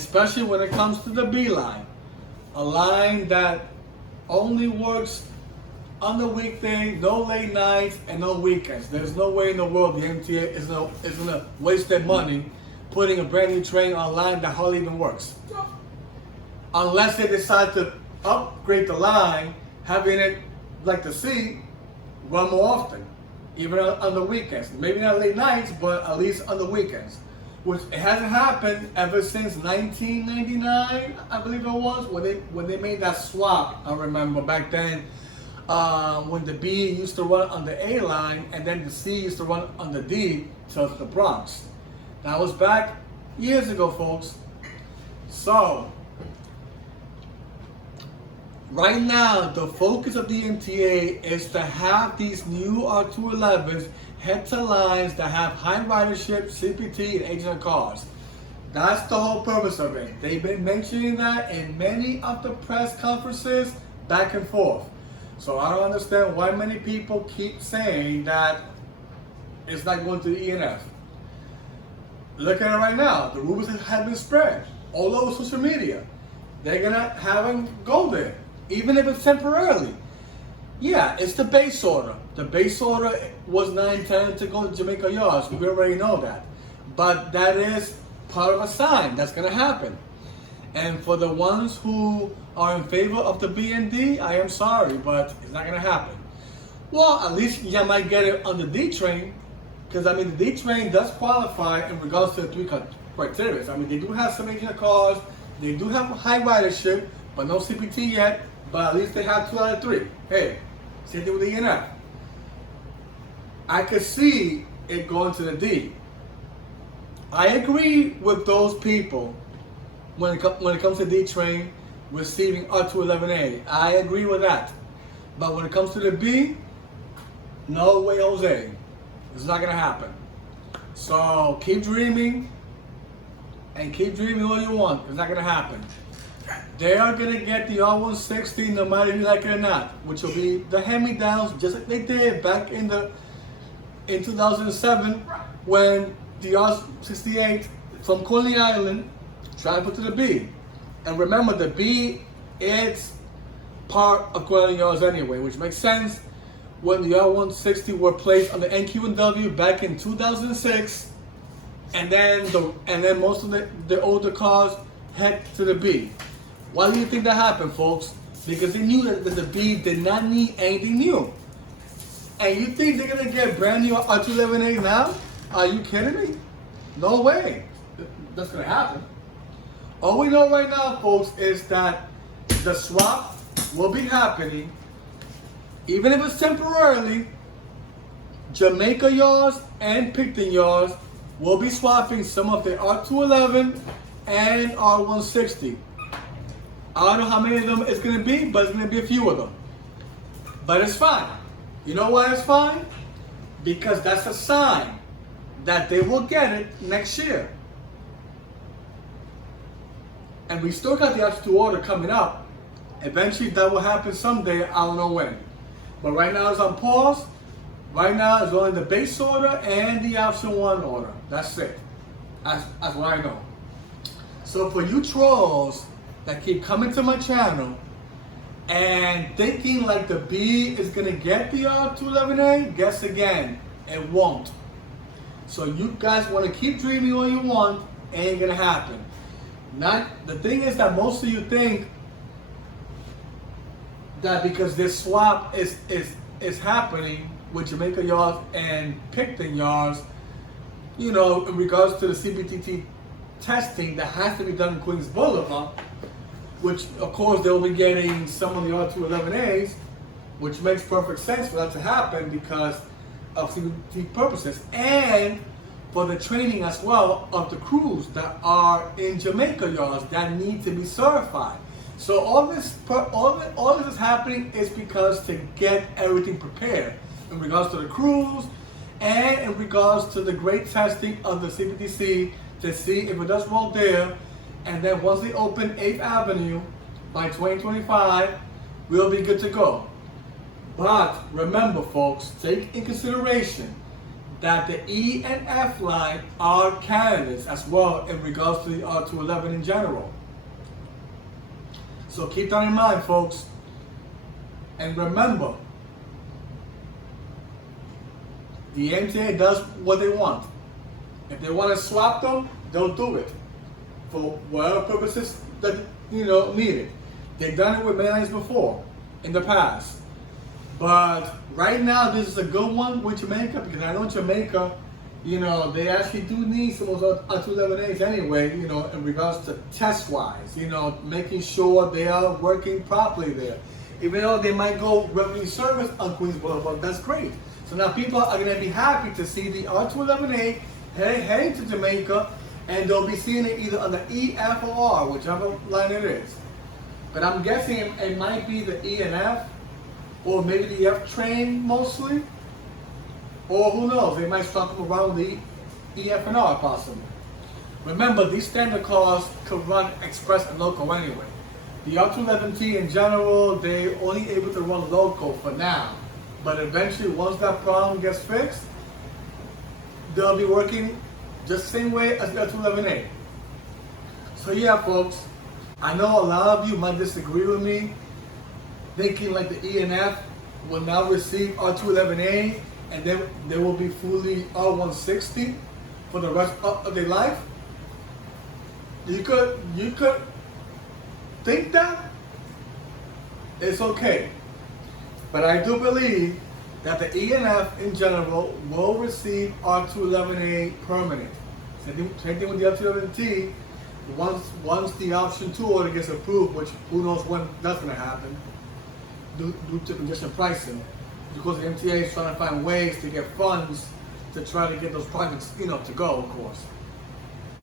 especially when it comes to the B line, a line that only works on the weekday, no late nights, and no weekends. There's no way in the world the MTA is gonna waste their money putting a brand new train on a line that hardly even works. Unless they decide to upgrade the line, having it like the C run more often, even on the weekends. Maybe not late nights, but at least on the weekends. Which it hasn't happened ever since 1999, I believe it was, when they made that swap. I remember back then, when the B used to run on the A line and then the C used to run on the D to the Bronx. That was back years ago, folks. So, right now, the focus of the MTA is to have these new R211s head to lines that have high ridership, CPT, and agent of cars. That's the whole purpose of it. They've been mentioning that in many of the press conferences back and forth. So I don't understand why many people keep saying that it's not going to the ENF. Look at it right now. The rumors have been spread all over social media. They're gonna have them go there, even if it's temporarily. Yeah, it's the base order. The base order was not intended to go to Jamaica Yards. We already know that. But that is part of a sign that's going to happen. And for the ones who are in favor of the B and D, I am sorry, but it's not going to happen. Well, at least you might get it on the D train, because I mean the D train does qualify in regards to the three criteria. I mean, they do have some agent cars, they do have high ridership, but no CPT yet, but at least they have 2 out of 3. Hey, same thing with the ENF. I could see it going to the D. I agree with those people when it comes to D train receiving R211A. I agree with that. But when it comes to the B, no way, Jose. It's not gonna happen. So keep dreaming and keep dreaming all you want. It's not gonna happen. They are gonna get the R160 no matter if you like it or not, which will be the hand-me-downs just like they did back in 2007 when the R68 from Coney Island tried to put to the B. And remember, the B is part of Coney Yards anyway, which makes sense when the R160 were placed on the NQ&W back in 2006, and then most of the older cars head to the B. Why do you think that happened, folks? Because they knew that the B did not need anything new. And you think they're gonna get brand new R211A now? Are you kidding me? No way. That's gonna happen. All we know right now, folks, is that the swap will be happening, even if it's temporarily. Jamaica Yards and Pitkin Yards will be swapping some of the R211 and R160. I don't know how many of them it's going to be, but it's going to be a few of them. But it's fine. You know why it's fine? Because that's a sign that they will get it next year. And we still got the option to order coming up. Eventually that will happen someday, I don't know when. But right now it's on pause. Right now it's only the base order and the option 1 order. That's it. That's what I know. So for you trolls that keep coming to my channel and thinking like the B is gonna get the R211A, guess again, it won't. So you guys wanna keep dreaming all you want, ain't gonna happen. The thing is that most of you think that because this swap is happening with Jamaica Yards and Pitkin Yards, you know, in regards to the CBTT testing that has to be done in Queens Boulevard, which of course they'll be getting some of the R211As, which makes perfect sense for that to happen because of CBT purposes and for the training as well of the crews that are in Jamaica Yards that need to be certified. So all this is happening is because to get everything prepared in regards to the crews and in regards to the great testing of the CBTC to see if it does roll there. And then once they open 8th Avenue by 2025, we'll be good to go. But remember, folks, take in consideration, that the E and F line are candidates as well in regards to the R211 in general. So keep that in mind, folks. And remember, the MTA does what they want. If they want to swap them, they'll do it for whatever purposes that needed. They've done it with mainlines before in the past. But right now, this is a good one with Jamaica, because I know Jamaica, they actually do need some of those R211As anyway, in regards to test-wise, making sure they are working properly there. Even though they might go revenue service on Queens Boulevard, that's great. So now people are going to be happy to see the R211A heading to Jamaica, and they'll be seeing it either on the E, F, or R, whichever line it is. But I'm guessing it might be the E and F, or maybe the F train mostly, or who knows, they might swap them around the E, F, and R possibly. Remember, these standard cars could run express and local anyway. The R211T in general, they're only able to run local for now. But eventually, once that problem gets fixed, they'll be working just the same way as the R211A. So yeah, folks, I know a lot of you might disagree with me, thinking like the E and F will now receive R211A and then they will be fully R160 for the rest of their life. You could think that. It's okay. But I do believe that the E and F in general will receive R211A permanent. Same thing with the R211T. Once the option 2 order gets approved, which who knows when that's going to happen, due to congestion pricing, because the MTA is trying to find ways to get funds to try to get those projects, to go, of course.